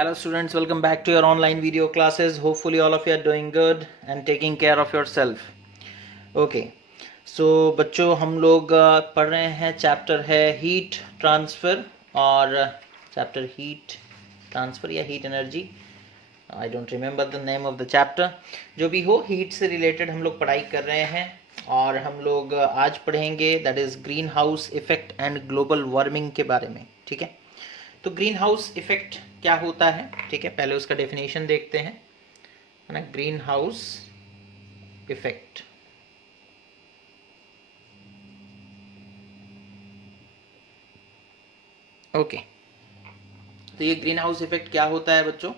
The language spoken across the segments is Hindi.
Hello students, welcome back to your online video classes. Hopefully all of you are doing good and taking care of yourself. Okay, so बच्चों हम लोग पढ़ रहे हैं, चैप्टर है हीट ट्रांसफ़र और चैप्टर हीट ट्रांसफ़र या heat energy, I don't remember the name of the chapter. जो भी हो, हीट से रिलेटेड हम लोग पढ़ाई कर रहे हैं और हम लोग आज पढ़ेंगे that is green house effect and global warming के बारे में. ठीक है, तो ग्रीन हाउस इफेक्ट क्या होता है. ठीक है, पहले उसका डेफिनेशन देखते हैं, है ना. Green house effect, okay. तो ये ग्रीन हाउस इफेक्ट क्या होता है बच्चों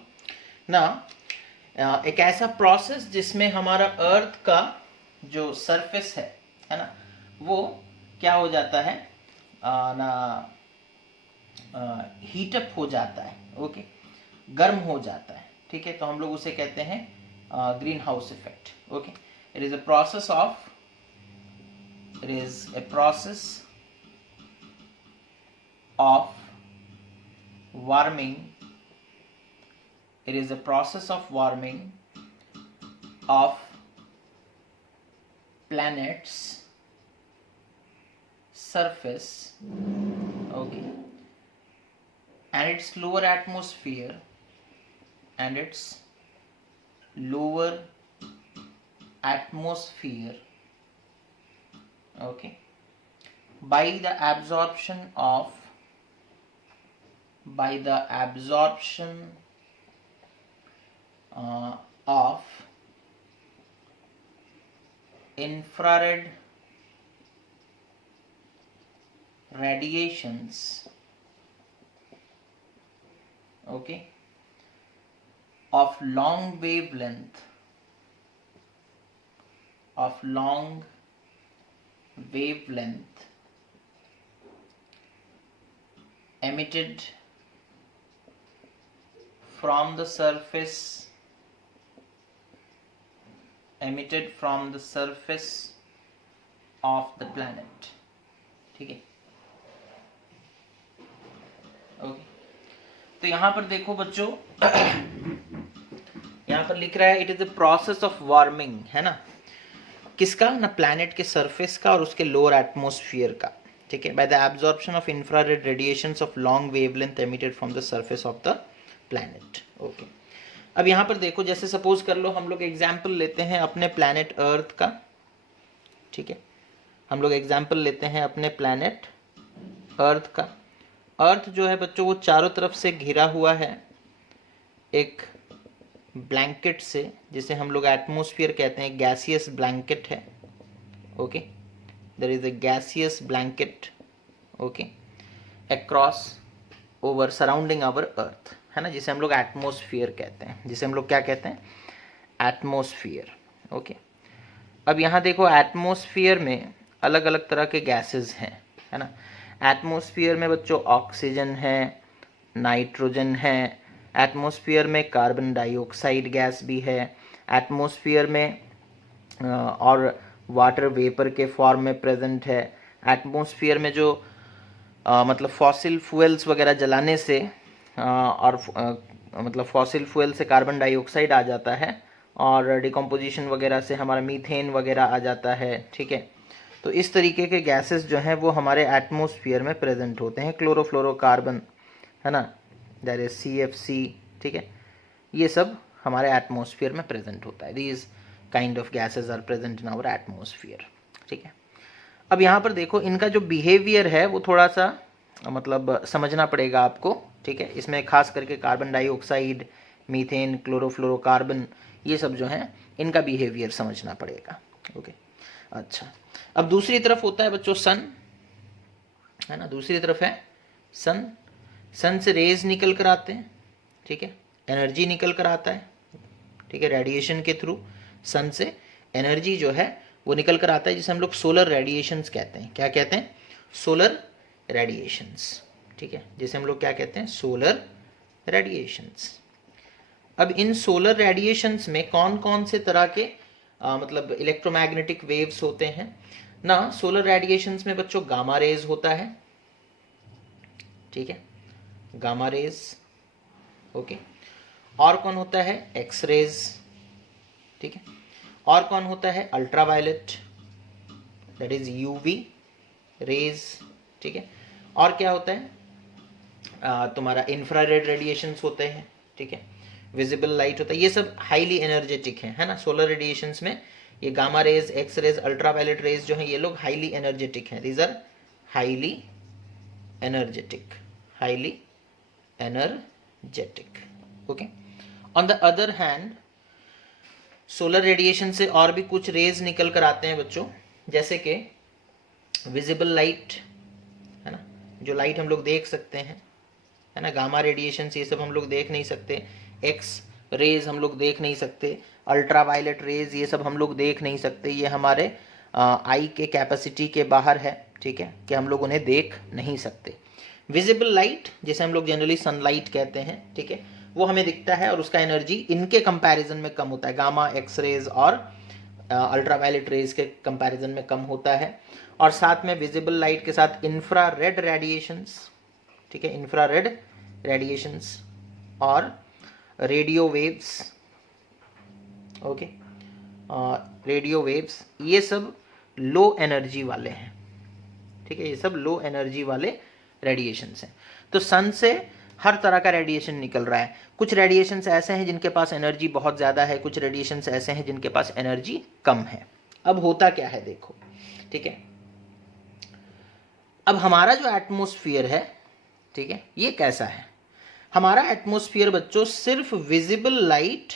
ना, एक ऐसा प्रोसेस जिसमें हमारा अर्थ का जो सरफेस है ना, वो क्या हो जाता है ना, हीटअप हो जाता है. ओके, गर्म हो जाता है. ठीक है, तो हम लोग उसे कहते हैं green house effect. Okay, it is a process of warming. It is a process of warming of planet's surface, okay, and its lower atmosphere, okay, by the absorption of infrared radiations, okay, of long wavelength emitted from the surface of the planet. ठीक है, ओके. तो यहां पर देखो बच्चों, यहां पर लिख रहा है it is the process of warming, है ना. किसका ना, प्लैनेट के सरफेस का और उसके लोअर एटमॉस्फेयर का. ठीक है, by the absorption of infrared radiations of long wavelength emitted from the surface of the planet. Okay, अब यहाँ पर देखो, जैसे सपोज कर लो हम लोग एग्जाम्पल लेते हैं अपने प्लैनेट अर्थ का. ठीक है, हम लोग एग्जाम्पल लेते हैं अपने प्लैनेट अर्थ का. अर्थ जो है बच्चों, वो चारों तरफ से घिरा हुआ है एक ब्लैंकेट से, जिसे हम लोग एटमॉस्फेयर कहते हैं. गैसियस ब्लैंकेट है. Okay, there is a gaseous blanket, okay, across over surrounding our earth, है ना, जिसे हम लोग एटमॉस्फेयर कहते हैं, जिसे हम लोग क्या कहते हैं, एटमॉस्फेयर. ओके, अब यहाँ देखो, एटमॉस्फेयर में अलग अलग तरह के गैसेस हैं, है ना. एटमॉस्फेयर में बच्चों ऑक्सीजन है, नाइट्रोजन है, एटमॉस्फेयर में कार्बन डाइऑक्साइड गैस भी है, एटमॉस्फेयर में और वाटर वेपर के फॉर्म में प्रेजेंट है. एटमॉस्फेयर में जो मतलब फॉसिल फ्यूल्स वगैरह जलाने से और मतलब फॉसिल फ्यूल से कार्बन डाइऑक्साइड आ जाता है और डिकम्पोजिशन वगैरह से हमारा मीथेन वगैरह आ जाता है. ठीक है, तो इस तरीके के गैसेस जो हैं वो हमारे एटमॉस्फेयर में प्रेजेंट होते हैं. क्लोरोफ्लोरोकार्बन, है ना, दैट इज CFC. ठीक है, ये सब हमारे एटमॉस्फेयर में प्रेजेंट होता है. These kind of gases are present in our atmosphere. ठीक है, अब यहाँ पर देखो, इनका जो बिहेवियर है वो थोड़ा सा मतलब समझना पड़ेगा आपको. ठीक है, इसमें खास करके कार्बन डाइऑक्साइड, मीथेन, क्लोरोफ्लोरोकार्बन, ये सब जो हैं इनका बिहेवियर समझना पड़ेगा. ओके, अच्छा. अब दूसरी तरफ होता है बच्चों सन, है ना. दूसरी तरफ है सन से रेज निकल कर आते हैं. ठीक है, एनर्जी निकल कर आता है. ठीक है, रेडिएशन के थ्रू सन से एनर्जी जो है वो निकल कर आता है, जिसे हम लोग सोलर रेडिएशंस कहते हैं. क्या कहते हैं, सोलर रेडिएशंस. ठीक है, जिसे हम लोग क्या कहते हैं, सोलर रेडिएशंस. अब इन सोलर रेडिएशंस में कौन कौन से तरह के मतलब इलेक्ट्रोमैग्नेटिक वेव्स होते हैं ना. सोलर रेडिएशंस में बच्चों गामा रेज होता है. ठीक है, गामा रेज. ओके, और कौन होता है एक्स रेज, ठीक है, और कौन होता है ultraviolet, that is UV rays, ठीक है, और क्या होता है तुम्हारा इंफ्रारेड रेडिएशंस होते हैं, ठीक है, विजिबल लाइट होता है, ये सब हाईली एनर्जेटिक है ना। सोलर रेडिएशंस में ये gamma rays, X rays, ultraviolet rays जो है ये लोग हाईली एनर्जेटिक हैं, these are highly energetic, highly energetic, okay. On the other hand solar radiation से और भी कुछ रेज निकल कर आते हैं बच्चों, जैसे कि विजिबल लाइट है ना, जो लाइट हम लोग देख सकते हैं, है ना, गामा रेडिएशन ये सब हम लोग देख नहीं सकते, एक्स रेज हम लोग देख नहीं सकते, अल्ट्रावायलेट रेज ये सब हम लोग देख नहीं सकते, ये हमारे आई के कैपेसिटी के बाहर है, ठीक है, कि हम लोग उन्हें देख नहीं सकते। विजिबल लाइट जिसे हम लोग जनरली सनलाइट कहते हैं, ठीक है, वो हमें दिखता है और उसका एनर्जी इनके कंपैरिजन में कम होता है, गामा, एक्स रेज और अल्ट्रावायलेट रेज के कंपैरिजन में कम होता है। और साथ में विजिबल लाइट के साथ इंफ्रारेड रेडिएशंस, ठीक है, इंफ्रारेड रेडिएशंस और radio waves, okay, radio waves ये सब लो एनर्जी वाले हैं, ठीक है, ये सब लो एनर्जी वाले रेडिएशंस हैं। तो सन से हर तरह का रेडिएशन निकल रहा है, कुछ रेडिएशंस ऐसे हैं जिनके पास एनर्जी बहुत ज़्यादा है, कुछ रेडिएशंस ऐसे हैं जिनके पास एनर्जी कम है। अब होता क्या है देखो, ठीक है, अब हमारा जो एटमॉस्फेयर है, ठीक है, ये कैसा है, हमारा एटमॉस्फेयर बच्चों सिर्फ विजिबल लाइट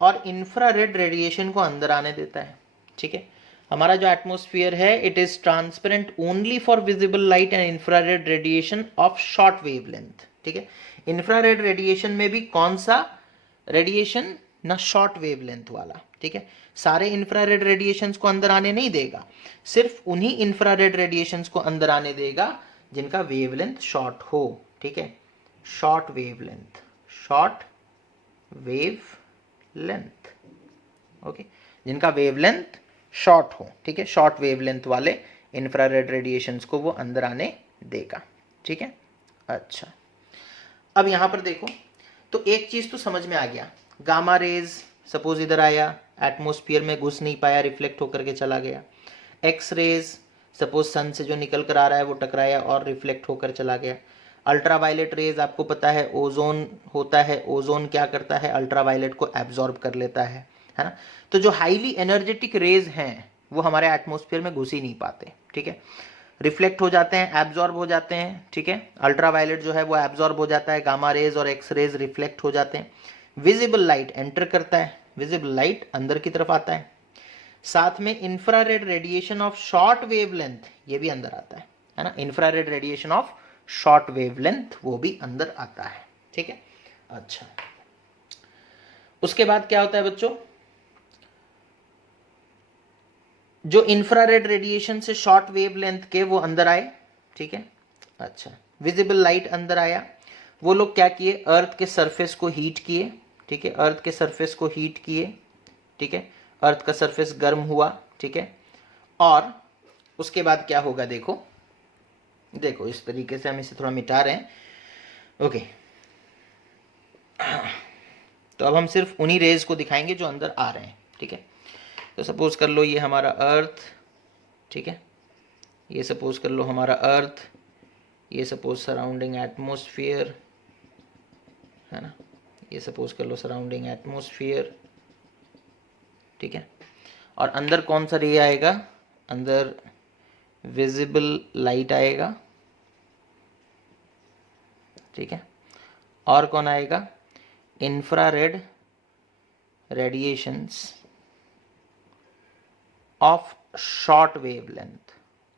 और इंफ्रारेड रेडिएशन को अंदर आने देता है, ठीक है, हमारा जो एटमॉस्फेयर है it is transparent only for visible light and infrared radiation of short wavelength, ठीक है। इंफ्रारेड रेडिएशन में भी कौन सा रेडिएशन, ना शॉर्ट वेवलेंथ वाला, ठीक है, सारे इंफ्रारेड रेडिएशंस को अंदर आने नहीं देगा, सिर्फ उन्हीं इंफ्रारेड रेडिएशंस को अंदर आने देगा जिनका वेवलेंथ शॉर्ट हो, ठीक है, short wavelength, short wavelength, okay, जिनका वेवलेंथ शॉर्ट हो, ठीक है, शॉर्ट वेवलेंथ वाले इंफ्रारेड रेडिएशंस को वो अंदर आने देगा, ठीक है। अच्छा, अब यहां पर देखो, तो एक चीज तो समझ में आ गया, गामा रेज सपोज इधर आया, एटमॉस्फेयर में घुस नहीं पाया, रिफ्लेक्ट होकर के चला गया। एक्स रेज सपोज सन से जो निकल कर आ रहा है वो टकराया और रिफ्लेक्ट होकर चला गया। अल्ट्रावायलेट रेज आपको पता है ओजोन होता है, ओजोन क्या करता है, अल्ट्रावायलेट को एब्जॉर्ब कर लेता है ना। तो जो हाईली एनर्जेटिक रेज हैं वो हमारे एटमॉस्फेयर में घुस ही नहीं पाते, ठीक है, रिफ्लेक्ट हो जाते हैं, एब्जॉर्ब हो जाते हैं, ठीक है, अल्ट्रावायलेट जो है वो एब्जॉर्ब हो जाता है, गामा रेज और एक्स रेज रिफ्लेक्ट हो जाते हैं, विजिबल लाइट एंटर करता है, विजिबल लाइट अंदर की तरफ आता है, साथ में infrared radiation of short wavelength ये भी अंदर आता है ना, infrared radiation of short wavelength वो भी अंदर आता है, ठीक है। अच्छा, उसके बाद क्या होता है बच्चों, जो इंफ्रारेड रेडिएशन से शॉर्ट वेवलेंथ के वो अंदर आए, ठीक है। अच्छा, विजिबल लाइट अंदर आया, वो लोग क्या किए, अर्थ के सरफेस को हीट किए, ठीक है, अर्थ के सरफेस को हीट किए, ठीक है, अर्थ का सरफेस गर्म हुआ, ठीक है, और उसके बाद क्या होगा देखो, देखो इस तरीके से हम इसे थोड़ा मिटा रहे हैं, ओके। तो अब हम सिर्फ उन्हीं रेज को दिखाएंगे जो अंदर आ रहे हैं, ठीक है। तो सपोज कर लो ये हमारा अर्थ, ठीक है, ये सपोज कर लो हमारा अर्थ, ये सपोज सराउंडिंग एटमॉस्फेयर है ना, ये सपोज कर लो सराउंडिंग एटमॉस्फेयर, ठीक है, और अंदर कौन सा रे आएगा, अंदर विजिबल लाइट आएगा, ठीक है, और कौन आएगा, infrared radiations of short wavelength,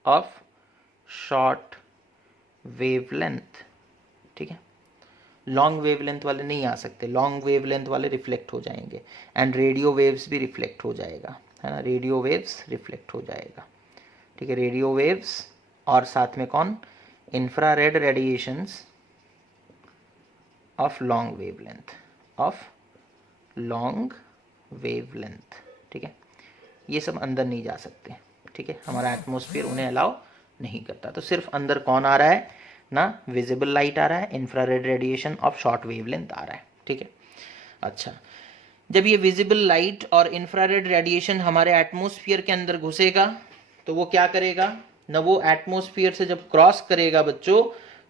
of short wavelength, ठीक है, लॉन्ग वेवलेंथ वाले नहीं आ सकते, लॉन्ग वेवलेंथ वाले रिफ्लेक्ट हो जाएंगे, एंड रेडियो वेव्स भी रिफ्लेक्ट हो जाएगा, है ना, रेडियो वेव्स रिफ्लेक्ट हो जाएगा, ठीक है, रेडियो वेव्स, और साथ में कौन, infrared radiations of long wavelength, of long wavelength, ठीक है, ये सब अंदर नहीं जा सकते, ठीक है, हमारा एटमॉस्फेयर उन्हें अलाउ नहीं करता। तो सिर्फ अंदर कौन आ रहा है ना, विजिबल लाइट आ रहा है, infrared radiation of short wavelength आ रहा है, ठीक है। अच्छा, जब ये विजिबल लाइट और इंफ्रारेड रेडिएशन हमारे एटमॉस्फेयर के अंदर घुसेगा तो वो क्या करेगा ना, वो एटमॉस्फेयर से जब क्रॉस करेगा बच्चों,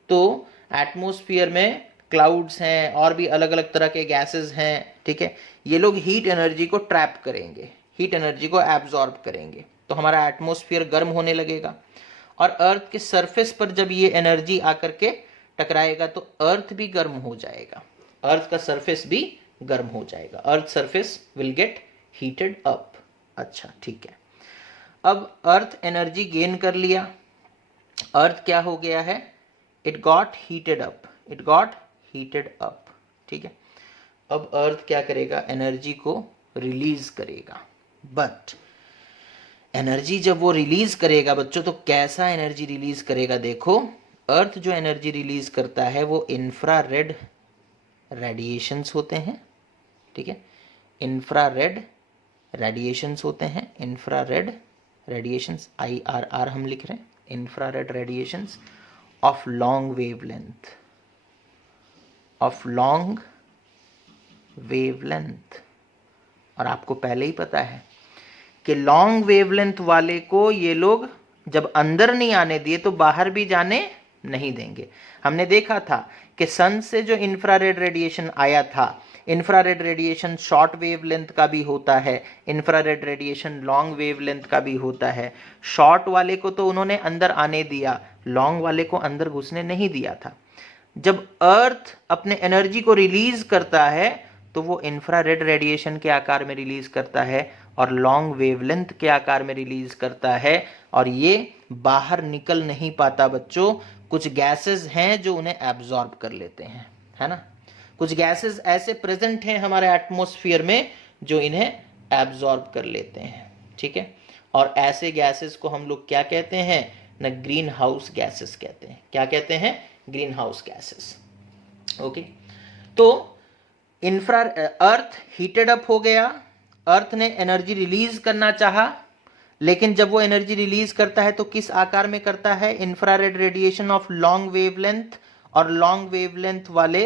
तो एटमॉस्फेयर में क्लाउड्स हैं और भी अलग अलग तरह के गैसेस हैं, ठीक है, ये लोग हीट एनर्जी को ट्रैप करेंगे, हीट एनर्जी को एब्जॉर्ब करेंगे, तो हमारा एटमॉस्फेयर गर्म होने लगेगा। और अर्थ के सरफेस पर जब ये एनर्जी आकर के टकराएगा तो अर्थ भी गर्म हो जाएगा, अर्थ का सरफेस भी गर्म हो जाएगा, earth surface will get heated up. अच्छा ठीक है, अब अर्थ एनर्जी गेन कर लिया, अर्थ क्या हो गया है, it got heated up, it got heated up, ठीक है। अब अर्थ क्या करेगा, एनर्जी को रिलीज करेगा, बट एनर्जी जब वो रिलीज करेगा बच्चों तो कैसा एनर्जी रिलीज करेगा, देखो अर्थ जो एनर्जी रिलीज करता है वो इंफ्रारेड रेडिएशंस होते हैं, ठीक है, इंफ्रारेड रेडिएशंस होते हैं, इंफ्रारेड रेडिएशंस IRR हम लिख रहे हैं, infrared radiations of long wavelength, of long wavelength. और आपको पहले ही पता है कि लॉन्ग वेवलेंथ वाले को ये लोग जब अंदर नहीं आने दिए तो बाहर भी जाने नहीं देंगे। हमने देखा था कि सन से जो इंफ्रारेड रेडिएशन आया था, इंफ्रारेड रेडिएशन शॉर्ट वेवलेंथ का भी होता है, इंफ्रारेड रेडिएशन लॉन्ग वेवलेंथ का भी होता है। शॉर्ट वाले को तो उन्होंने अंदर आने दिया, लॉन्ग वाले को अंदर घुसने नहीं दिया था। जब अर्थ अपने एनर्जी को रिलीज करता है तो वो इंफ्रारेड रेडिएशन के आकार में रिलीज करता है और लॉन्ग वेवलेंथ के आकार में रिलीज करता है, और ये बाहर निकल नहीं पाता बच्चों। कुछ गैसेस हैं जो उन्हें एब्जॉर्ब कर लेते हैं, है ना, कुछ गैसेस ऐसे प्रेजेंट हैं हमारे एटमॉस्फेयर में जो इन्हें एब्जॉर्ब कर लेते हैं, ठीक है। और ऐसे गैसेस को हम लोग क्या कहते हैं ना, ग्रीन हाउस गैसेस कहते हैं। क्या कहते हैं, ग्रीन हाउस गैसेस। ओके, तो अर्थ हीटेड अप हो गया, अर्थ ने एनर्जी रिलीज करना चाहा, लेकिन जब वो एनर्जी रिलीज करता है तो किस आकार में करता है, infrared radiation of long wavelength, और लॉन्ग वेवलेंथ वाले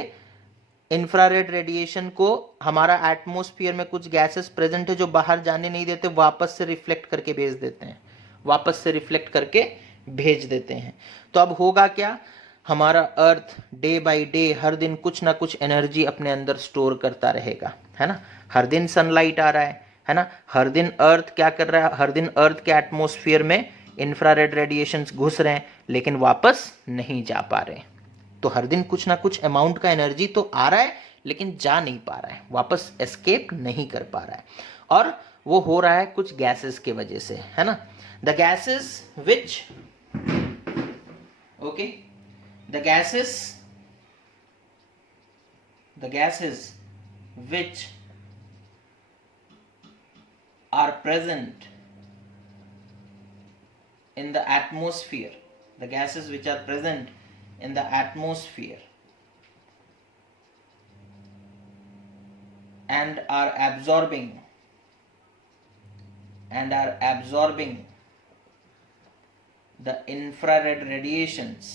इंफ्रारेड रेडिएशन को हमारा एटमॉस्फेयर में कुछ गैसेस प्रेजेंट है जो बाहर जाने नहीं देते, वापस से रिफ्लेक्ट करके भेज देते हैं, वापस से रिफ्लेक्ट करके भेज देते हैं। तो अब होगा क्या, हमारा अर्थ डे बाय डे हर दिन कुछ ना कुछ एनर्जी अपने अंदर स्टोर करता रहेगा, है ना। हर दिन सनलाइट आ रहा है ना, हर दिन अर्थ क्या कर रहा है, हर दिन अर्थ के एटमॉस्फेयर में इंफ्रारेड रेडिएशंस घुस रहे हैं लेकिन वापस नहीं जा पा रहे। तो हर दिन कुछ ना कुछ अमाउंट का एनर्जी तो आ रहा है लेकिन जा नहीं पा रहा है, वापस एस्केप नहीं कर पा रहा है, और वो हो रहा है कुछ गैसेस के वजह से, है ना। The gases which, okay, the gases which are present in the atmosphere, the gases which are present in the atmosphere and are absorbing the infrared radiations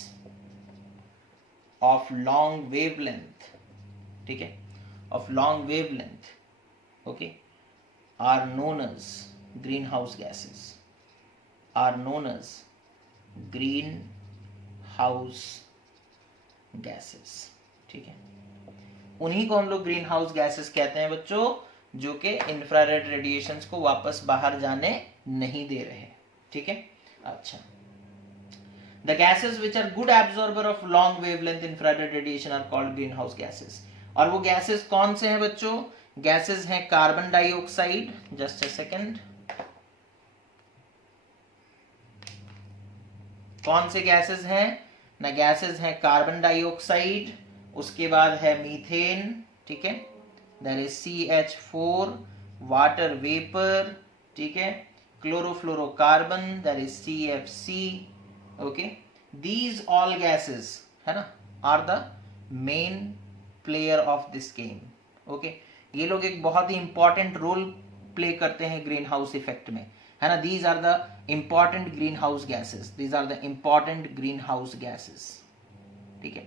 of long wavelength, ठीक है, of long wavelength, okay, are known as greenhouse gases, are known as greenhouse gases, ठीक है। उन्हीं को हम लोग ग्रीन हाउस गैसेस कहते हैं बच्चों, जो कि इंफ्रारेड रेडिएशंस को वापस बाहर जाने नहीं दे रहे, ठीक है। अच्छा, the gases which are good absorber of long wavelength infrared radiation are called greenhouse gases। और वो गैसेस कौन से हैं बच्चों, गैसेस हैं carbon dioxide, just a second, कौन से गैसेस हैं ना, गैसेस हैं कार्बन डाइऑक्साइड, उसके बाद है मीथेन, ठीक है, there is CH4, water vapour, ठीक है, chlorofluorocarbon, there is CFC, okay, these all gases, है ना, are the main player of this game, okay. ये लोग एक बहुत ही इंपॉर्टेंट रोल प्ले करते हैं ग्रीन हाउस इफेक्ट में, है ना। these are the important greenhouse gases, these are the important greenhouse gases, ठीक है,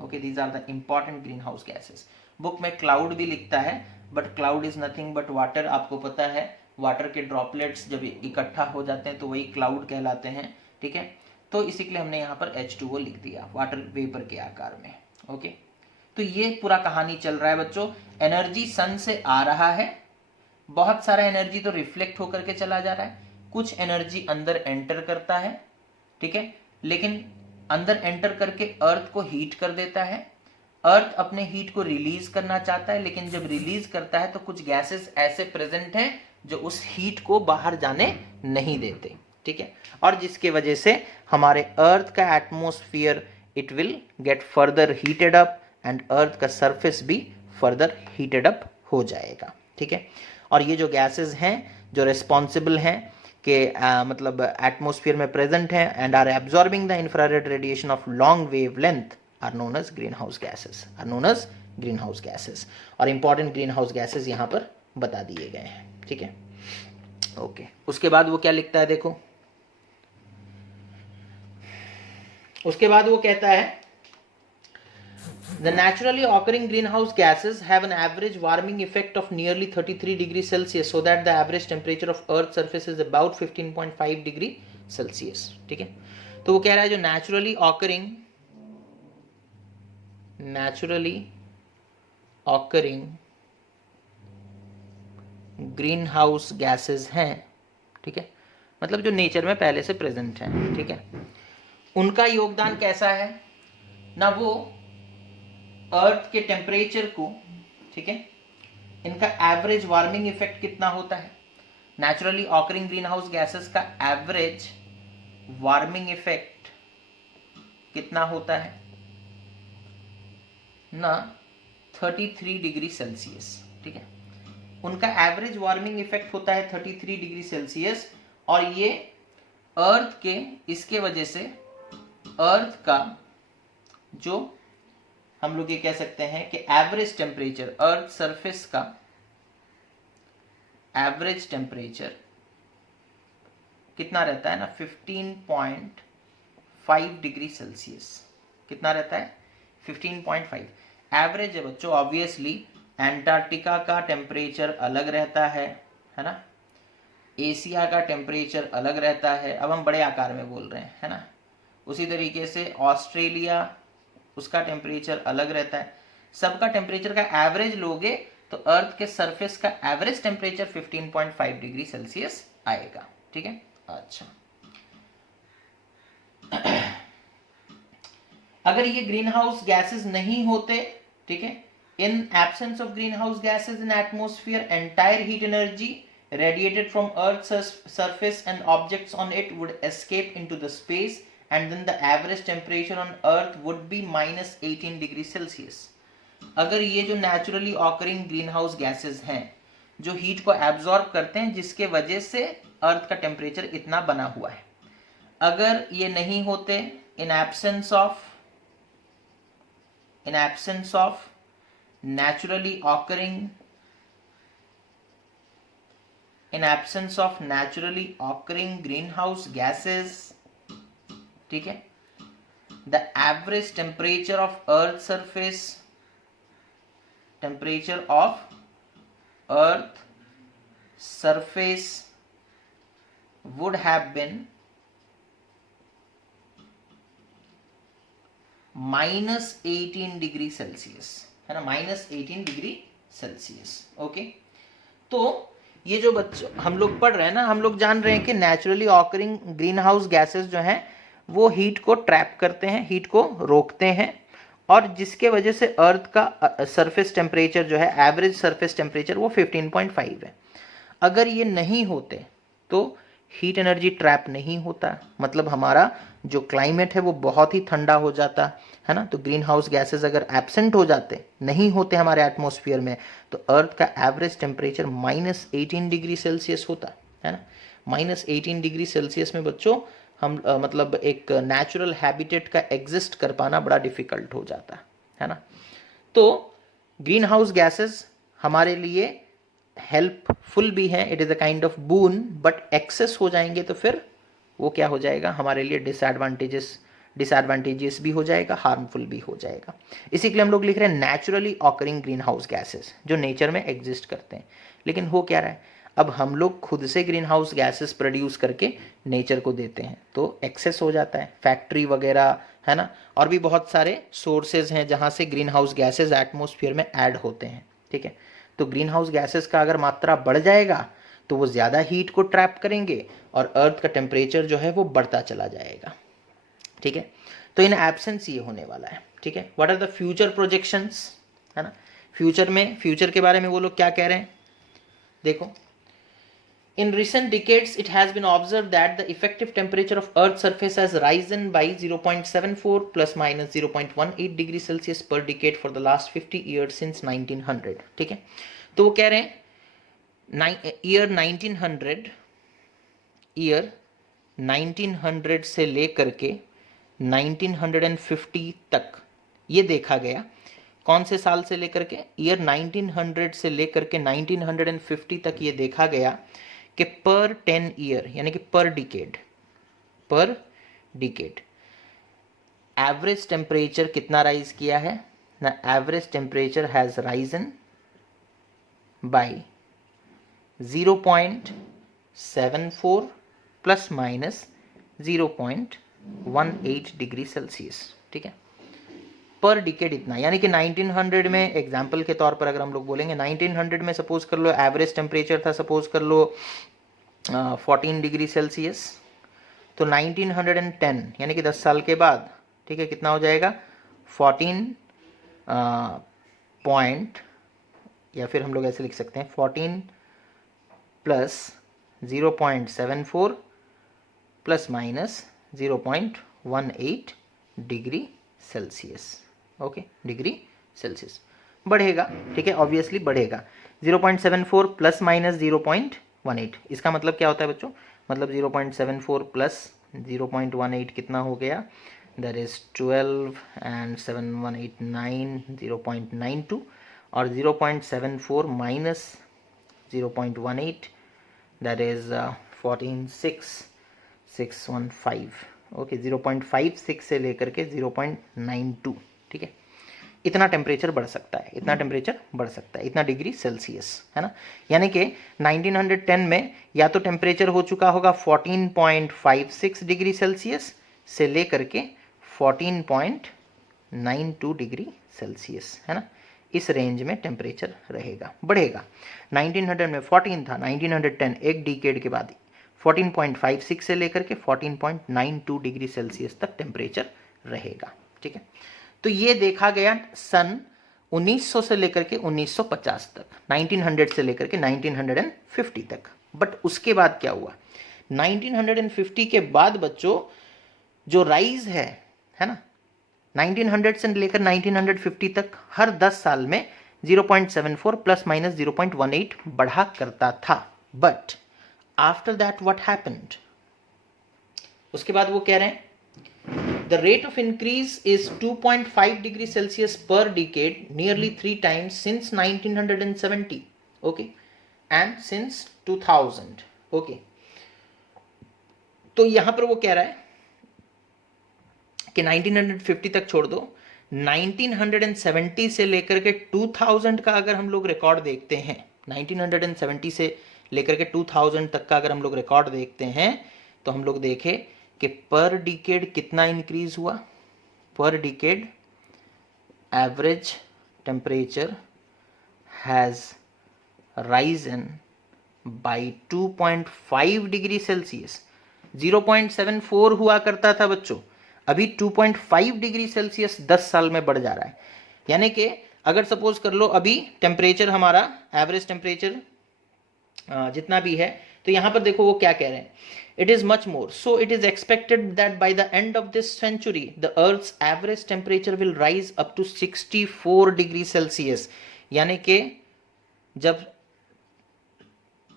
okay, these are the important greenhouse gases। Book में क्लाउड भी लिखता है, but cloud is nothing but water. आपको पता है वाटर के ड्रॉपलेट्स जब इकट्ठा हो जाते हैं तो वही क्लाउड कहलाते हैं, ठीक है। तो इसी के लिए हमने यहाँ पर H2O लिख दिया वाटर वेपर के आकार में, ओके। तो ये पूरा कहानी चल रहा है बच्चों। एनर्जी सन से आ रहा है, बहुत सारा एनर्जी तो रिफ्लेक्ट होकर के चला जा रहा है, कुछ एनर्जी अंदर एंटर करता है, ठीक है, लेकिन अंदर एंटर करके अर्थ को हीट कर देता है। अर्थ अपने हीट को रिलीज करना चाहता है, लेकिन जब रिलीज करता है तो कुछ गैसेस ऐसे प्रेजेंट हैं जो उस हीट को बाहर जाने नहीं देते, ठीक है। और जिसके वजह से हमारे अर्थ का atmosphere it will get further heated up and earth का सरफेस भी फर्दर हीटेड अप हो जाएगा, ठीक है। और ये जो गैसेस हैं जो रिस्पॉन्सिबल हैं कि मतलब एटमॉस्फेयर में प्रेजेंट हैं and are absorbing the infrared radiation of long wavelength are known as greenhouse gases, are known as greenhouse gases. और इंपॉर्टेंट ग्रीन हाउस गैसेस यहाँ पर बता दिए गए हैं, ठीक है, ओके। उसके बाद वो क्या लिखता है देखो, उसके बाद वो कहता है The naturally occurring greenhouse gases have an average warming effect of nearly 33 degrees Celsius, so that the average temperature of Earth's surface is about 15.5 degree Celsius, ठीक है। तो वो कह रहा है जो naturally occurring greenhouse gases हैं, ठीक है, मतलब जो नेचर में पहले से प्रेजेंट हैं, ठीक है, उनका योगदान कैसा है ना, वो अर्थ के टेम्परेचर को, ठीक है, इनका एवरेज वार्मिंग इफेक्ट कितना होता है। Naturally occurring green house gases का एवरेज वार्मिंग इफेक्ट कितना होता है ना, 33 डिग्री सेल्सियस, ठीक है। उनका एवरेज वार्मिंग इफेक्ट होता है 33 डिग्री सेल्सियस, और ये अर्थ के, इसके वजह से अर्थ का जो हम लोग ये कह सकते हैं कि एवरेज टेम्परेचर, अर्थ सरफेस का एवरेज टेम्परेचर कितना रहता है ना, 15.5 डिग्री सेल्सियस। कितना रहता है, 15.5 एवरेज है बच्चों। ऑब्वियसली एंटार्क्टिका का टेम्परेचर अलग रहता है ना, एशिया का टेम्परेचर अलग रहता है, अब हम बड़े आकार में बोल रहे हैं, है ना। उसी तरीके से ऑस्ट्रेलिया, उसका टेम्परेचर अलग रहता है। सबका टेम्परेचर का एवरेज लोगे तो अर्थ के सरफेस का एवरेज टेम्परेचर 15.5 डिग्री सेल्सियस आएगा, ठीक है। अच्छा, अगर ये ग्रीन हाउस गैसेस नहीं होते, ठीक है, in absence of greenhouse gases in atmosphere, entire heat energy radiated from Earth's surface and objects on it would escape into the space, and then the average temperature on Earth would be minus 18 degree Celsius. अगर ये जो naturally occurring green house gases हैं जो हीट को एब्जॉर्ब करते हैं, जिसके वजह से अर्थ का टेम्परेचर इतना बना हुआ है, अगर ये नहीं होते, in absence of naturally occurring greenhouse gases, ठीक है, the average temperature of earth surface would have been minus 18 degree Celsius, है ना, minus 18 डिग्री सेल्सियस, ओके। तो ये जो बच्चों हम लोग पढ़ रहे हैं ना, हम लोग जान रहे हैं कि naturally occurring green house gases जो हैं वो हीट को ट्रैप करते हैं, हीट को रोकते हैं, और जिसके वजह से अर्थ का सरफेस टेम्परेचर जो है, एवरेज सरफेस टेम्परेचर वो 15.5 है। अगर ये नहीं होते तो हीट एनर्जी ट्रैप नहीं होता, मतलब हमारा जो क्लाइमेट है वो बहुत ही ठंडा हो जाता है ना। तो ग्रीन हाउस गैसेज अगर एब्सेंट हो जाते, नहीं होते हमारे एटमॉस्फेयर में, तो अर्थ का average temperature minus 18 degree Celsius होता है ना। माइनस 18 डिग्री सेल्सियस में बच्चों हम मतलब एक नेचुरल हैबिटेट का एग्जिस्ट कर पाना बड़ा डिफिकल्ट हो जाता है ना। तो ग्रीन हाउस गैसेज हमारे लिए हेल्पफुल भी है, it is a kind of boon, but excess हो जाएंगे तो फिर वो क्या हो जाएगा, हमारे लिए डिसएडवांटेजियस भी हो जाएगा, हार्मफुल भी हो जाएगा। इसी के लिए हम लोग लिख रहे हैं naturally occurring green house gases, जो नेचर में एग्जिस्ट करते हैं। लेकिन हो क्या रहा है, अब हम लोग खुद से ग्रीन हाउस गैसेस प्रोड्यूस करके नेचर को देते हैं, तो एक्सेस हो जाता है। फैक्ट्री वगैरह है ना, और भी बहुत सारे सोर्सेज हैं जहाँ से ग्रीन हाउस गैसेज एटमोसफियर में ऐड होते हैं, ठीक है। तो ग्रीन हाउस गैसेज का अगर मात्रा बढ़ जाएगा तो वो ज़्यादा हीट को ट्रैप करेंगे और अर्थ का टेम्परेचर जो है वो बढ़ता चला जाएगा, ठीक है। तो इन एब्सेंस ये होने वाला है, ठीक है। What are the future projections, है ना। फ्यूचर के बारे में वो लोग क्या कह रहे हैं, देखो। In recent decades, it has been observed that the effective temperature of Earth's surface has risen by 0.74 plus minus 0.18 degrees Celsius per decade for the last 50 years since 1900, ठीक है। तो वो कह रहे हैं ईयर 1900 से लेकर के 1950 तक ये देखा गया। कौन से साल से लेकर के, ईयर 1900 से लेकर के 1950 तक ये देखा गया कि पर 10 ईयर यानी कि पर डिकेड एवरेज टेम्परेचर कितना राइज किया है ना, average temperature has risen bye 0.74 plus minus 0.18 degree Celsius, ठीक है। पर डिकेड इतना, यानी कि 1900 में एग्जाम्पल के तौर पर अगर हम लोग बोलेंगे 1900 में सपोज कर लो एवरेज टेम्परेचर था, सपोज कर लो 14 डिग्री सेल्सियस, तो 1910 यानी कि 10 साल के बाद, ठीक है, कितना हो जाएगा 14 पॉइंट, या फिर हम लोग ऐसे लिख सकते हैं 14 plus 0.74 plus minus 0.18 degree Celsius, okay, degree Celsius बढ़ेगा, ठीक है, ऑब्वियसली बढ़ेगा। 0.74 प्लस माइनस 0.18, इसका मतलब क्या होता है बच्चों, मतलब 0.74 प्लस 0.18 कितना हो गया, दैट इज 12 एंड 7 1 8 9 0.92, और 0.74 माइनस 0.18 दैट इज 14 6 615, ओके, 0.56 से लेकर के 0.92, ठीक है। इतना टेम्परेचर बढ़ सकता है, इतना टेम्परेचर बढ़ सकता है, इतना डिग्री सेल्सियस, है ना। यानी कि 1910 में या तो टेम्परेचर हो चुका होगा 14.56 डिग्री सेल्सियस से लेकर के 14.92 डिग्री सेल्सियस, है ना। इस रेंज में टेम्परेचर रहेगा, बढ़ेगा। 1900 में 14 था, 1910 एक डिकेड के बाद 14.56 से लेकर के 14.92 डिग्री सेल्सियस तक टेम्परेचर रहेगा, ठीक है। तो ये देखा गया सन 1900 से लेकर के 1950 तक, 1900 से लेकर के 1950 तक। बट उसके बाद क्या हुआ, 1950 के बाद बच्चों जो राइज है ना, 1900 से लेकर 1950 तक हर 10 साल में 0.74 प्लस माइनस 0.18 बढ़ा करता था। But after that what happened, उसके बाद वो कह रहे हैं the rate of increase is 2.5 degree Celsius per decade, nearly 3 times since 1970, okay, and since 2000, okay। तो यहां पर वो कह रहा है कि 1950 तक छोड़ दो, 1970 से लेकर के 2000 का अगर हम लोग रिकॉर्ड देखते हैं, 1970 से लेकर के 2000 तक का अगर हम लोग रिकॉर्ड देखते हैं, तो हम लोग देखें कि पर डिकेड कितना इंक्रीज हुआ, पर decade average temperature has risen bye 2.5 degree Celsius. 0.74 हुआ करता था बच्चों, अभी 2.5 डिग्री सेल्सियस 10 साल में बढ़ जा रहा है। यानी कि अगर सपोज कर लो अभी टेम्परेचर हमारा एवरेज टेम्परेचर जितना भी है, तो यहां पर देखो वो क्या कह रहे हैं, it is much more, so it is expected that by the end of this century the earth's average temperature will rise up to 64 degree celsius। यानी कि जब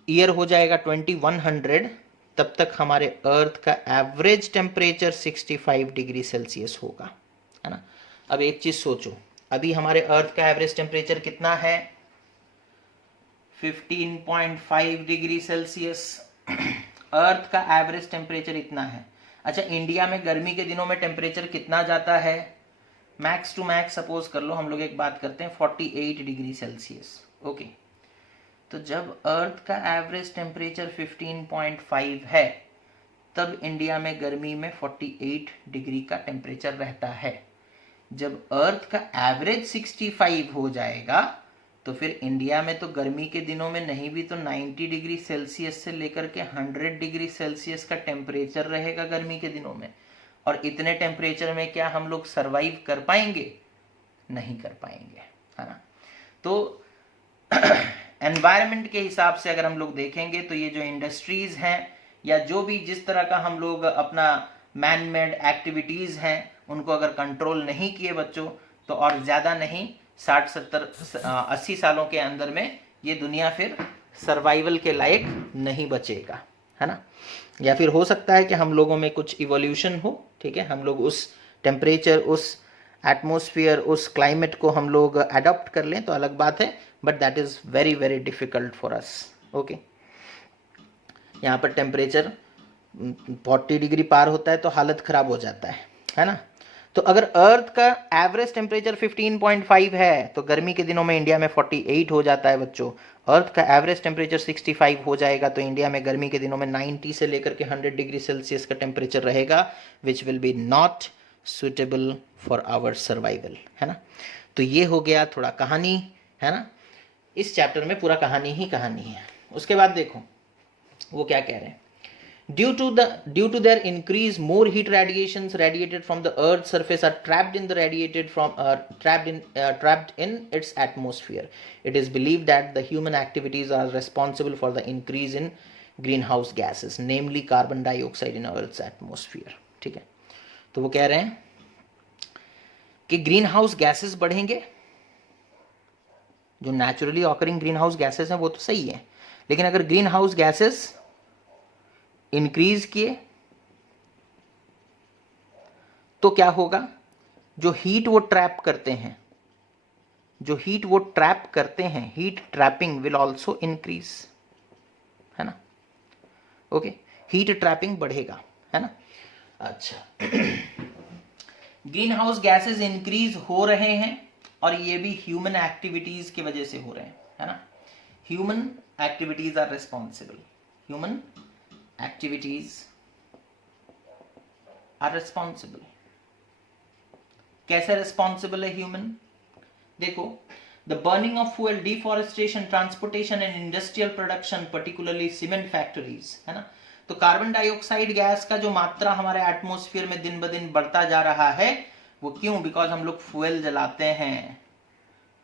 ईयर हो जाएगा 2100 तब तक हमारे अर्थ का एवरेज टेम्परेचर 65 डिग्री सेल्सियस होगा, है ना। अब एक चीज सोचो, अभी हमारे अर्थ का एवरेज टेम्परेचर कितना है, 15.5 डिग्री सेल्सियस। अर्थ का एवरेज टेम्परेचर इतना है। अच्छा, इंडिया में गर्मी के दिनों में टेम्परेचर कितना जाता है? मैक्स टू मैक्स सपोज कर लो, हम लोग एक बात करते हैं 48 डिग्री सेल्सियस। ओके, तो जब अर्थ का एवरेज टेम्परेचर 15.5 है तब इंडिया में गर्मी में 48 डिग्री का टेम्परेचर रहता है। जब अर्थ का एवरेज 65 हो जाएगा तो फिर इंडिया में तो गर्मी के दिनों में नहीं भी तो 90 डिग्री सेल्सियस से लेकर के 100 डिग्री सेल्सियस का टेम्परेचर रहेगा गर्मी के दिनों में। और इतने टेम्परेचर में क्या हम लोग सरवाइव कर पाएंगे? नहीं कर पाएंगे, है ना। तो एनवायरनमेंट के हिसाब से अगर हम लोग देखेंगे तो ये जो इंडस्ट्रीज हैं या जो भी जिस तरह का हम लोग अपना मैन मेड एक्टिविटीज हैं उनको अगर कंट्रोल नहीं किए बच्चों, तो और ज्यादा नहीं 60 70 80 सालों के अंदर में ये दुनिया फिर सर्वाइवल के लायक नहीं बचेगा, है ना। या फिर हो सकता है कि हम लोगों में कुछ इवोल्यूशन हो, ठीक है, हम लोग उस टेम्परेचर, उस एटमोसफियर, उस क्लाइमेट को हम लोग अडॉप्ट कर लें तो अलग बात है, but that is very very difficult for us. Okay, यहाँ पर टेम्परेचर 40 डिग्री पार होता है तो हालत खराब हो जाता है ना। तो अगर अर्थ का एवरेज टेम्परेचर 15.5 है तो गर्मी के दिनों में इंडिया में 48 हो जाता है बच्चों। अर्थ का एवरेज टेम्परेचर 65 हो जाएगा तो इंडिया में गर्मी के दिनों में 90 से लेकर के 100 डिग्री सेल्सियस का टेम्परेचर रहेगा, which will be not suitable for our survival, है ना। तो ये हो गया थोड़ा कहानी, है ना। इस चैप्टर में पूरा कहानी ही कहानी है। उसके बाद देखो वो क्या कह रहे हैं। Due to their increase, more heat radiations radiated from the Earth's surface are trapped in its atmosphere. It is believed that the human activities are responsible for the increase in greenhouse gases, namely carbon dioxide in Earth's atmosphere. ठीक है, तो वो कह रहे हैं कि ग्रीन हाउस गैसेस बढ़ेंगे। जो naturally occurring green house gases हैं वो तो सही है, लेकिन अगर ग्रीन हाउस गैसेस इंक्रीज किए तो क्या होगा? जो हीट वो ट्रैप करते हैं, heat trapping will also increase, है ना। ओके, हीट ट्रैपिंग बढ़ेगा, है ना। अच्छा, ग्रीन हाउस गैसेस इंक्रीज हो रहे हैं और ये भी ह्यूमन एक्टिविटीज की वजह से हो रहे हैं, है ना। Human activities are responsible, human activities are responsible। कैसे responsible है human? देखो, the burning of fuel, deforestation, transportation and industrial production, particularly cement factories, है ना। तो कार्बन डाइऑक्साइड गैस का जो मात्रा हमारे एटमॉस्फेयर में दिन ब दिन बढ़ता जा रहा है, वो क्यों? बिकॉज हम लोग फ्यूल जलाते हैं।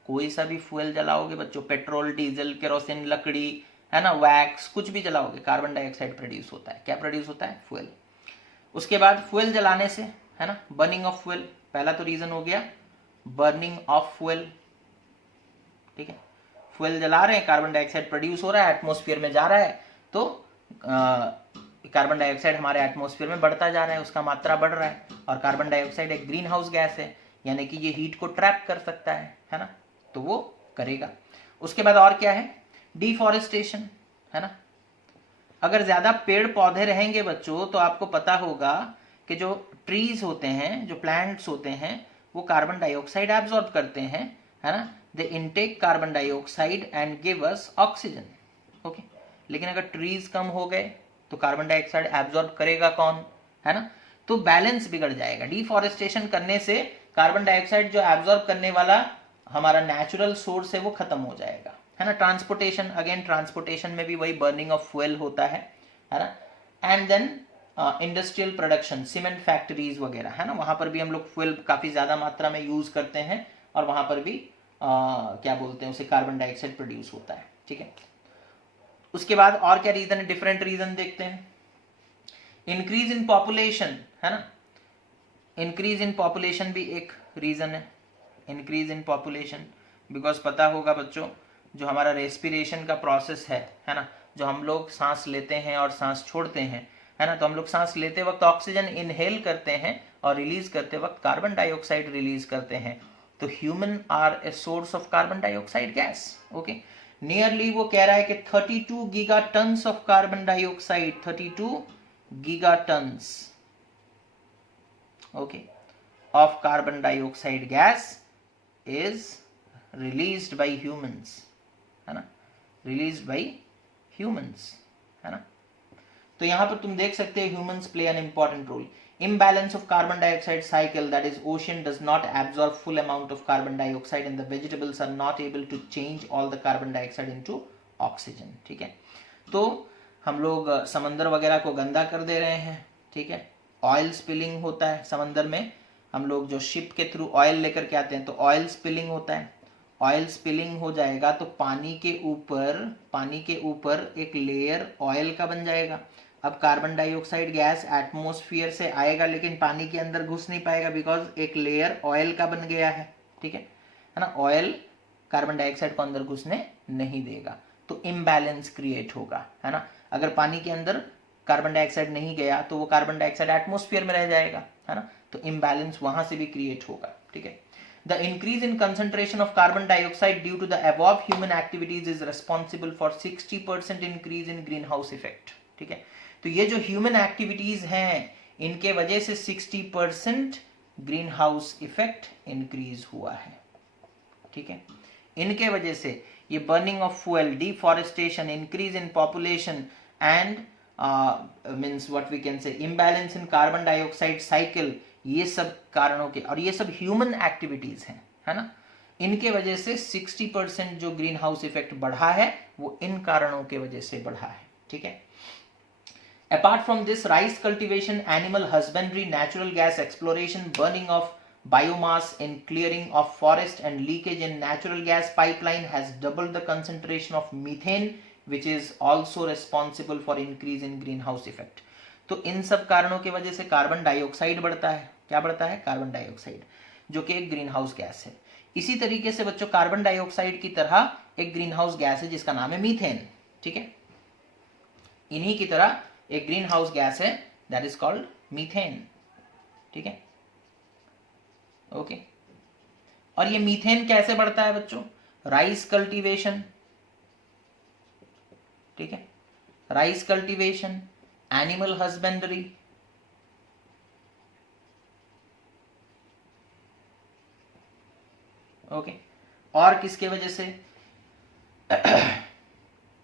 कोई सा भी फ्यूल जलाओगे बच्चों, पेट्रोल, डीजल, केरोसिन, लकड़ी, है ना, वैक्स, कुछ भी जलाओगे, कार्बन डाइऑक्साइड प्रोड्यूस होता है। क्या प्रोड्यूस होता है? फ्यूल। उसके बाद फ्यूल जलाने से, है ना, बर्निंग ऑफ फ्यूल, पहला तो रीजन हो गया बर्निंग ऑफ फ्यूल, ठीक है। फ्यूल जला रहे हैं, कार्बन डाइऑक्साइड प्रोड्यूस हो रहा है, एटमॉस्फेयर में जा रहा है, तो कार्बन डाइऑक्साइड हमारे एटमॉस्फेयर में बढ़ता जा रहा है, उसका मात्रा बढ़ रहा है। और कार्बन डाइऑक्साइड एक ग्रीन हाउस गैस है, यानी कि ये हीट को ट्रैप कर सकता है ना, तो वो करेगा। उसके बाद और क्या है? डिफॉरेस्टेशन, है ना। अगर ज्यादा पेड़ पौधे रहेंगे बच्चों तो आपको पता होगा कि जो ट्रीज होते हैं, जो प्लांट्स होते हैं, वो कार्बन डाइऑक्साइड एब्जॉर्ब करते हैं, है ना। They intake carbon dioxide and give us oxygen. Okay, लेकिन अगर ट्रीज कम हो गए तो कार्बन डाइऑक्साइड एब्जॉर्ब करेगा कौन, है ना। तो बैलेंस बिगड़ जाएगा। डिफॉरेस्टेशन करने से कार्बन डाइऑक्साइड जो एब्जॉर्ब करने वाला हमारा नेचुरल सोर्स है वो खत्म हो जाएगा, है ना। ट्रांसपोर्टेशन, अगेन ट्रांसपोर्टेशन में भी वही बर्निंग ऑफ फ्यूल होता है ना। And then industrial production, cement factories वगैरह, है ना, वहां पर भी हम लोग फ्यूल काफी ज्यादा मात्रा में यूज करते हैं और वहां पर भी क्या बोलते हैं उसे, कार्बन डाइऑक्साइड प्रोड्यूस होता है, ठीक है। उसके बाद और क्या रीजन है? डिफरेंट रीजन देखते हैं। इंक्रीज इन पॉपुलेशन, है ना, इंक्रीज इन पॉपुलेशन भी एक रीजन है। इंक्रीज इन पॉपुलेशन, बिकॉज पता होगा बच्चों जो हमारा रेस्पिरेशन का प्रोसेस है ना, जो हम लोग सांस लेते हैं और सांस छोड़ते हैं, है ना, तो हम लोग सांस लेते वक्त ऑक्सीजन इनहेल करते हैं और रिलीज करते वक्त कार्बन डाइऑक्साइड रिलीज करते हैं। तो human are a source of carbon dioxide gas. Okay, nearly वो कह रहा है कि 32 giga tons of carbon dioxide, 32 giga tons okay, of carbon dioxide gas is released by humans, है ना, released by humans, है ना। तो यहां पर तुम देख सकते हो humans play an important role. imbalance of carbon dioxide cycle, that is ocean does not absorb full amount of carbon dioxide and the vegetables are not able to change all the carbon dioxide into oxygen, ठीक है। तो हम लोग समंदर वगैरह को गंदा कर दे रहे हैं, ठीक है। ऑयल स्पिलिंग होता है समंदर में, हम लोग जो शिप के थ्रू ऑयल लेकर के आते हैं तो ऑयल स्पिलिंग होता है। ऑयल स्पिलिंग हो जाएगा तो पानी के ऊपर एक लेयर ऑयल का बन जाएगा। अब कार्बन डाइऑक्साइड गैस एटमॉस्फेयर से आएगा लेकिन पानी के अंदर घुस नहीं पाएगा बिकॉज एक लेयर ऑयल का बन गया है, ठीक है ना। ऑयल कार्बन डाइऑक्साइड को अंदर घुसने नहीं देगा तो इम्बैलेंस क्रिएट होगा, है ना। अगर पानी के अंदर कार्बन डाइऑक्साइड नहीं गया तो वो कार्बन डाइऑक्साइड एटमॉस्फेयर में रह जाएगा, है ना। तो इम्बैलेंस वहां से भी क्रिएट होगा, ठीक है। The increase in concentration of carbon dioxide due to the above human activities is responsible for 60% increase in greenhouse effect, ठीक है। तो ये जो ह्यूमन एक्टिविटीज हैं इनके वजह से 60% ग्रीन हाउस इफेक्ट इंक्रीज हुआ है, ठीक है। इनके वजह से ये burning of fuel, deforestation, increase in population and means what we can say imbalance in carbon dioxide cycle, ये सब कारणों के, और ये सब ह्यूमन एक्टिविटीज हैं, है ना। इनके वजह से 60% जो ग्रीन हाउस इफेक्ट बढ़ा है वो इन कारणों के वजह से बढ़ा है, ठीक है। Apart from this, rice cultivation, animal husbandry, natural gas exploration, burning of biomass in clearing of forest and leakage in natural gas pipeline has doubled the concentration of methane, which is also responsible for increase in greenhouse effect. तो इन सब कारणों की वजह से कार्बन डाइऑक्साइड बढ़ता है। क्या बढ़ता है? कार्बन डाइऑक्साइड, जो कि एक ग्रीन हाउस गैस है। इसी तरीके से बच्चों कार्बन डाइऑक्साइड की तरह एक ग्रीन हाउस गैस है जिसका नाम है मीथेन, ठीक है। इन्हीं की तरह एक ग्रीन हाउस गैस है दैट इज कॉल्ड मीथेन, ठीक है, ओके। और ये मीथेन कैसे बढ़ता है बच्चों? राइस कल्टीवेशन, ठीक है, rice cultivation, animal husbandry, okay. और किसके वजह से?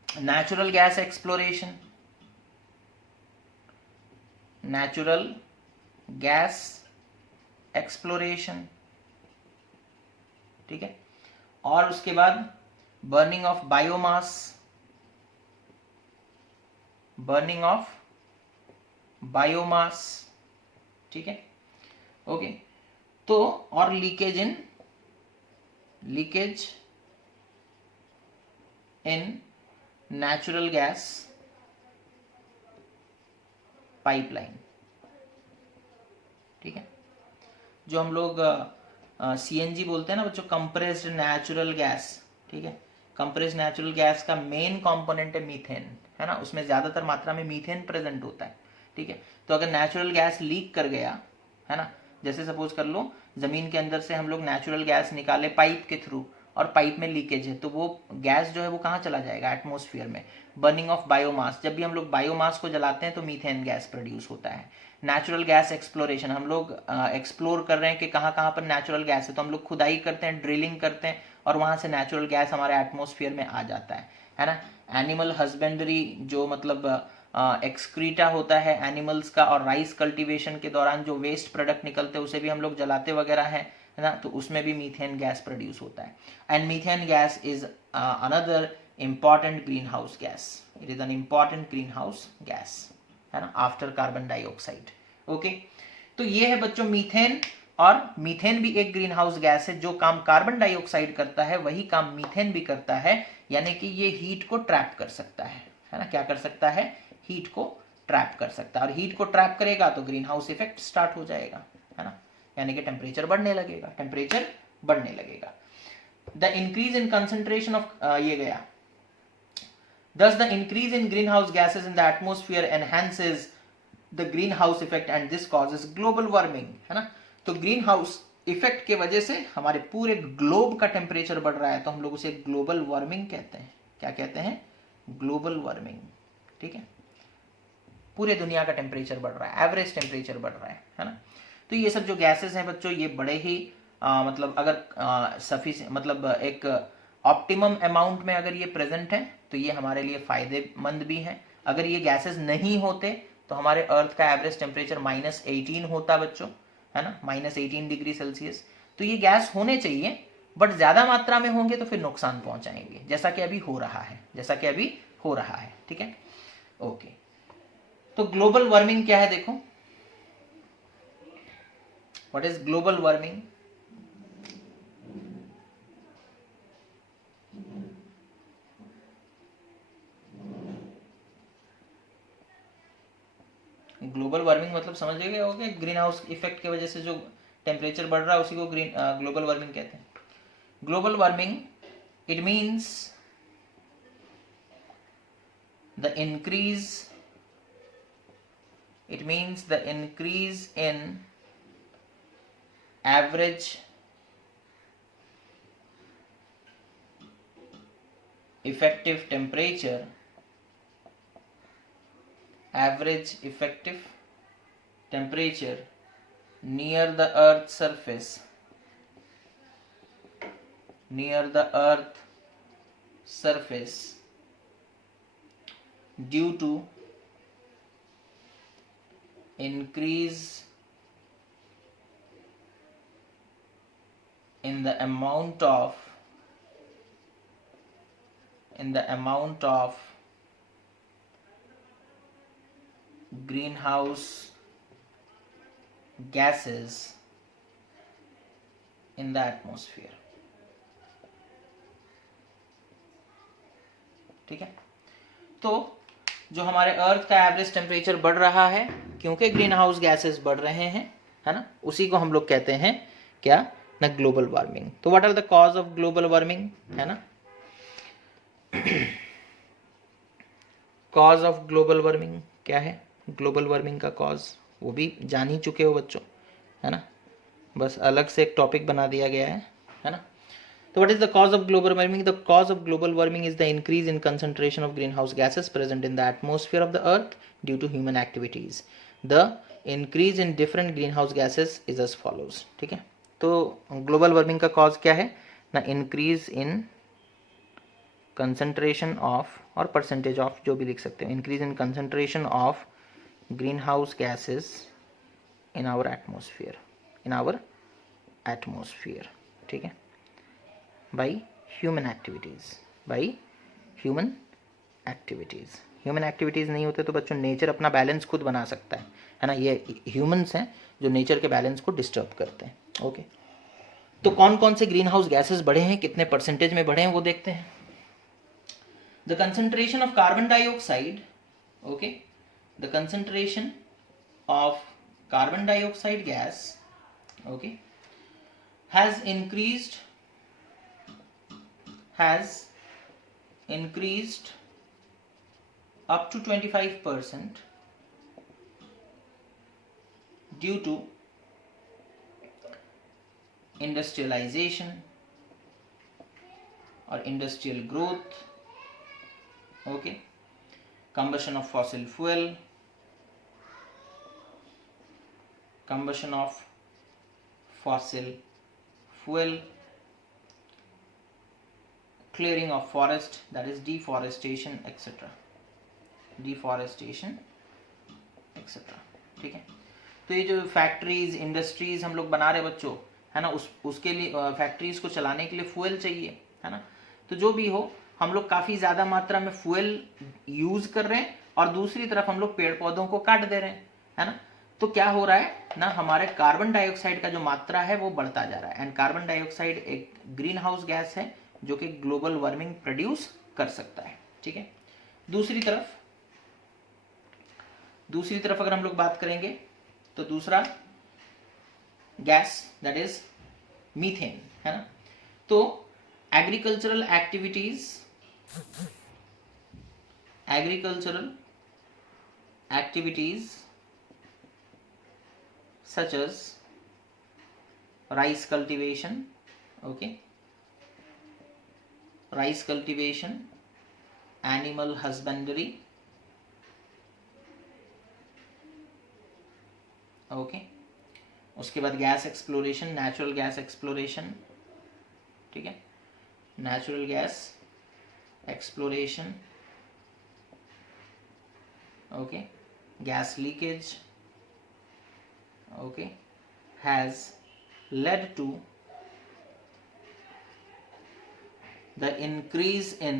Natural gas exploration, natural gas exploration, ठीक है। और उसके बाद burning of biomass, burning of biomass, ठीक है, ओके। तो और leakage in natural gas pipeline, ठीक है। जो हम लोग सीएनजी बोलते हैं ना बच्चों, कंप्रेस्ड नेचुरल गैस, ठीक है। कंप्रेस्ड नेचुरल गैस का मेन कंपोनेंट है मीथेन, है ना। उसमें ज्यादातर मात्रा में मीथेन प्रेजेंट होता है, ठीक है। तो अगर नेचुरल गैस लीक कर गया, है ना, जैसे सपोज कर लो जमीन के अंदर से हम लोग नेचुरल गैस निकाले पाइप के थ्रू और पाइप में लीकेज है, तो वो गैस जो है वो कहाँ चला जाएगा? एटमॉस्फेयर में। बर्निंग ऑफ बायोमास, जब भी हम लोग बायोमास को जलाते हैं तो मीथेन गैस प्रोड्यूस होता है। नेचुरल गैस एक्सप्लोरेशन, हम लोग एक्सप्लोर कर रहे हैं कि कहाँ कहाँ पर नेचुरल गैस है, तो हम लोग खुदाई करते हैं, ड्रिलिंग करते हैं और वहां से नेचुरल गैस हमारे एटमॉस्फेयर में आ जाता है ना। एनिमल हस्बेंड्री, जो मतलब एक्सक्रीटा होता है एनिमल्स का, और राइस कल्टीवेशन के दौरान जो वेस्ट प्रोडक्ट निकलते हैं उसे भी हम लोग जलाते वगैरह हैं, है ना, तो उसमें भी मीथेन गैस प्रोड्यूस होता है। And methane gas is another important green house gas, it is an important green house gas, है ना, आफ्टर कार्बन डाइऑक्साइड, ओके। तो ये है बच्चों मीथेन, और मीथेन भी एक ग्रीन हाउस गैस है। जो काम कार्बन डाइऑक्साइड करता है वही काम मीथेन भी करता है, यानी कि ये हीट को ट्रैप कर सकता है ना। क्या कर सकता है? हीट को ट्रैप कर सकता है, और हीट को ट्रैप करेगा तो ग्रीन हाउस इफेक्ट स्टार्ट हो जाएगा, है ना, यानी कि टेम्परेचर बढ़ने लगेगा, टेम्परेचर बढ़ने लगेगा। The increase in concentration of ये गया, thus the increase in greenhouse gases in the atmosphere enhances the greenhouse effect and this causes global warming, है ना। तो ग्रीन हाउस इफेक्ट के वजह से हमारे पूरे ग्लोब का टेम्परेचर बढ़ रहा है, तो हम लोग उसे ग्लोबल वार्मिंग कहते हैं। क्या कहते हैं? ग्लोबल वार्मिंग, ठीक है। पूरे दुनिया का टेम्परेचर बढ़ रहा है, एवरेज टेम्परेचर बढ़ रहा है ना। तो ये सब जो गैसेस हैं बच्चों, ये बड़े ही मतलब अगर सफिशिएंट मतलब एक ऑप्टिमम अमाउंट में अगर ये प्रेजेंट है तो ये हमारे लिए फायदेमंद भी हैं। अगर ये गैसेस नहीं होते तो हमारे अर्थ का एवरेज टेम्परेचर -18 होता बच्चों, है ना, -18 डिग्री सेल्सियस। तो ये गैस होने चाहिए, बट ज्यादा मात्रा में होंगे तो फिर नुकसान पहुंचाएंगे, जैसा कि अभी हो रहा है, जैसा कि अभी हो रहा है। ठीक है, ओके। तो ग्लोबल वार्मिंग क्या है देखो, what is global warming? Global warming मतलब समझ गए हो गया, ग्रीन हाउस इफेक्ट की वजह से जो टेम्परेचर बढ़ रहा है उसी को ग्लोबल वार्मिंग कहते हैं। Global warming, it means the increase it means the increase in average effective temperature, average effective temperature near the earth's surface, near the earth surface due to increase in the amount of greenhouse gases in the atmosphere। ठीक है, तो जो हमारे अर्थ का एवरेज टेम्परेचर बढ़ रहा है क्योंकि ग्रीन हाउस गैसेस बढ़ रहे हैं, है ना, उसी को हम लोग कहते हैं क्या ना, ग्लोबल वार्मिंग। तो what are the cause of global warming, है ना, कॉज ऑफ ग्लोबल वार्मिंग क्या है, ग्लोबल वार्मिंग का कॉज वो भी जान ही चुके हो बच्चों, है ना, बस अलग से एक टॉपिक बना दिया गया है ना। So what is the cause of global warming? The cause of global warming is the increase in concentration of greenhouse gases present in the atmosphere of the earth due to human activities. The increase in different greenhouse gases is as follows। ठीक है, तो ग्लोबल वार्मिंग का कॉज क्या है ना, इंक्रीज इन कंसंट्रेशन ऑफ और परसेंटेज ऑफ, जो भी लिख सकते हो, increase in concentration of greenhouse gases in our atmosphere, in our atmosphere. ठीक है, by human activities, by human activities। Human activities नहीं होते तो बच्चों नेचर अपना बैलेंस खुद बना सकता है ना, ये ह्यूमंस हैं जो नेचर के बैलेंस को डिस्टर्ब करते हैं। ओके, तो कौन कौन से ग्रीन हाउस गैसेस बढ़े हैं, कितने परसेंटेज में बढ़े हैं वो देखते हैं। The concentration of carbon dioxide, okay, the concentration of carbon dioxide gas, okay, has increased up to 25% due to industrialization or industrial growth, okay, combustion of fossil fuel, clearing of forest, that is deforestation etc, ठीक है। तो ये जो फैक्ट्रीज इंडस्ट्रीज हम लोग बना रहे बच्चों, है ना, उसके लिए फैक्ट्रीज को चलाने के लिए फ्यूल चाहिए, है ना, तो जो भी हो हम लोग काफी ज्यादा मात्रा में फ्यूल यूज कर रहे हैं और दूसरी तरफ हम लोग पेड़ पौधों को काट दे रहे हैं, है ना, तो क्या हो रहा है ना, हमारे कार्बन डाइऑक्साइड का जो मात्रा है वो बढ़ता जा रहा है। एंड कार्बन डाइऑक्साइड एक ग्रीन हाउस गैस है जो कि ग्लोबल वार्मिंग प्रोड्यूस कर सकता है। ठीक है, दूसरी तरफ अगर हम लोग बात करेंगे तो दूसरा गैस दैट इज मीथेन, है ना, तो agricultural activities such as rice cultivation, okay, rice cultivation, animal husbandry, okay, उसके बाद gas exploration, natural gas exploration, ठीक है, natural gas exploration, okay, gas leakage, okay, has led to the increase in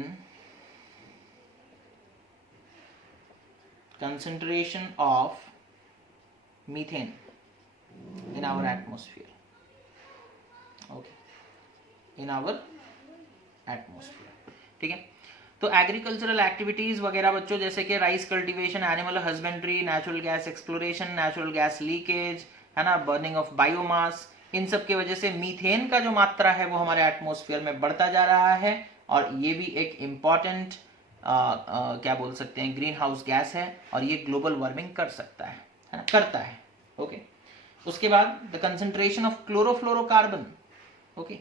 concentration of methane in our atmosphere, okay, in our atmosphere, ठीक है। तो एग्रीकल्चरल एक्टिविटीज वगैरह बच्चों जैसे कि rice cultivation, animal husbandry, natural gas exploration, natural gas leakage, है ना, बर्निंग ऑफ बायोमास, इन सब की वजह से मीथेन का जो मात्रा है वो हमारे एटमॉस्फेयर में बढ़ता जा रहा है और ये भी एक इम्पॉर्टेंट क्या बोल सकते हैं ग्रीन हाउस गैस है और ये ग्लोबल वार्मिंग कर सकता है ना, करता है, ओके। उसके बाद the concentration of chlorofluorocarbon, okay,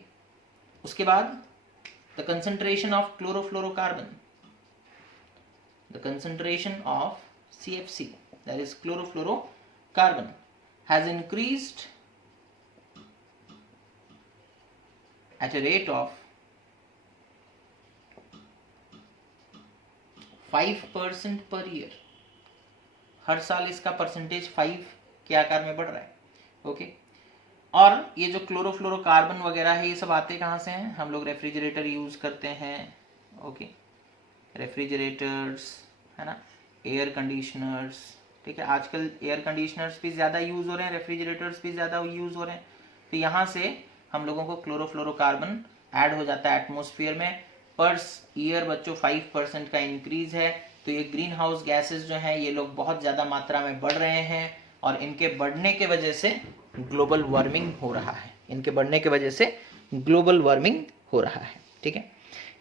उसके बाद the concentration of chlorofluorocarbon, the concentration of CFC, that is chlorofluorocarbon, has increased at a rate of 5% per year। हर साल इसका परसेंटेज 5 के आकार में बढ़ रहा है, ओके। और ये जो क्लोरोफ्लोरोकार्बन वगैरह है ये सब आते कहाँ से हैं? हम लोग रेफ्रिजरेटर यूज करते हैं, ओके, रेफ्रिजरेटर्स, है ना, एयर कंडीशनर्स, ठीक है, आजकल एयर कंडीशनर्स भी ज़्यादा यूज हो रहे हैं, रेफ्रिजरेटर्स भी ज़्यादा यूज हो रहे हैं, तो यहाँ से हम लोगों को क्लोरोफ्लोरोकार्बन ऐड हो जाता है एटमॉस्फेयर में। पर ईयर बच्चों 5% का इंक्रीज है, तो ये ग्रीन हाउस गैसेस जो हैं ये लोग बहुत ज़्यादा मात्रा में बढ़ रहे हैं और इनके बढ़ने के वजह से ग्लोबल वार्मिंग हो रहा है, इनके बढ़ने की वजह से ग्लोबल वार्मिंग हो रहा है, ठीक है।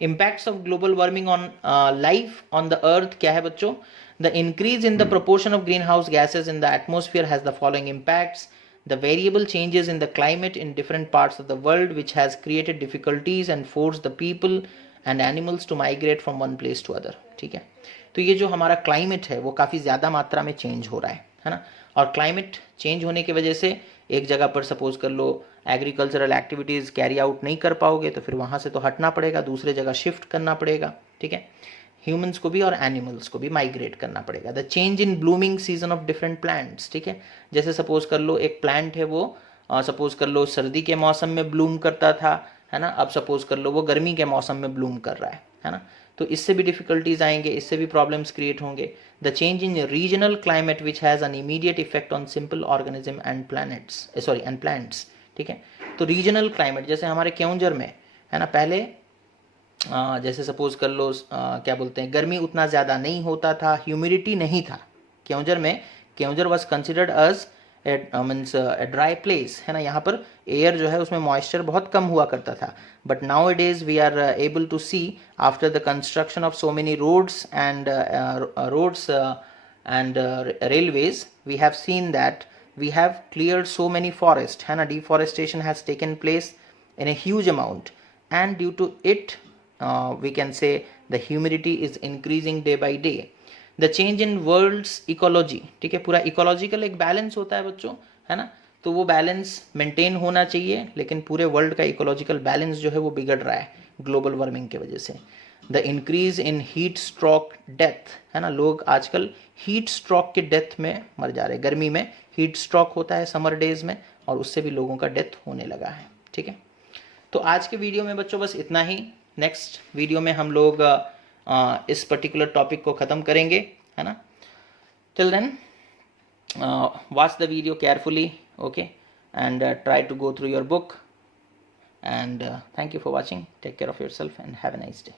Impacts of global warming on life on the earth क्या है बच्चों? The increase in the proportion of green house gases in the atmosphere has the following impacts: the variable changes in the climate in different parts of the world which has created difficulties and forced the people and animals to migrate from one place to other, ठीक है। तो ये जो हमारा क्लाइमेट है वो काफ़ी ज़्यादा मात्रा में चेंज हो रहा है ना, और क्लाइमेट चेंज होने की वजह से एक जगह पर सपोज कर लो एग्रीकल्चरल एक्टिविटीज़ कैरी आउट नहीं कर पाओगे तो फिर वहाँ से तो हटना पड़ेगा, दूसरे जगह शिफ्ट करना पड़ेगा, ठीक है। ह्यूमंस को भी और एनिमल्स को भी माइग्रेट करना पड़ेगा। The change in blooming season of different plants, ठीक है, जैसे सपोज कर लो एक प्लांट है वो सपोज कर लो सर्दी के मौसम में ब्लूम करता था, है ना, अब सपोज कर लो वो गर्मी के मौसम में ब्लूम कर रहा है ना, तो इससे भी डिफिकल्टीज आएंगे, इससे भी प्रॉब्लम्स क्रिएट होंगे। The change in regional climate which has an immediate effect on simple organism and plants, ठीक है। तो रीजनल क्लाइमेट जैसे हमारे केओंझर में है ना, पहले जैसे सपोज कर लो क्या बोलते हैं गर्मी उतना ज़्यादा नहीं होता था, ह्यूमिडिटी नहीं था केओंझर में, Keonjhar was considered as means dry place, है ना, यहाँ पर एयर जो है उसमें मॉइस्चर बहुत कम हुआ करता था। But now it is we are able to see after the construction of so many roads and railways we have seen that we have cleared so many forest, है ना, deforestation has taken place in a huge amount and due to it we can say the humidity is increasing day by day. The change in world's ecology, ठीक है, पूरा इकोलॉजिकल एक बैलेंस होता है बच्चों, है ना, तो वो बैलेंस मेंटेन होना चाहिए, लेकिन पूरे वर्ल्ड का इकोलॉजिकल बैलेंस जो है वो बिगड़ रहा है ग्लोबल वार्मिंग की वजह से। The increase in heat stroke death, है ना, लोग आजकल हीट स्ट्रोक के डेथ में मर जा रहे हैं, गर्मी में हीट स्ट्रोक होता है समर डेज में और उससे भी लोगों का डेथ होने लगा है, ठीक है। तो आज के वीडियो में बच्चों बस इतना ही, नेक्स्ट वीडियो में हम लोग इस पर्टिकुलर टॉपिक को ख़त्म करेंगे, है ना। Till then watch the video carefully, okay, and try to go through your book, and thank you for watching. Take care of yourself and have a nice day.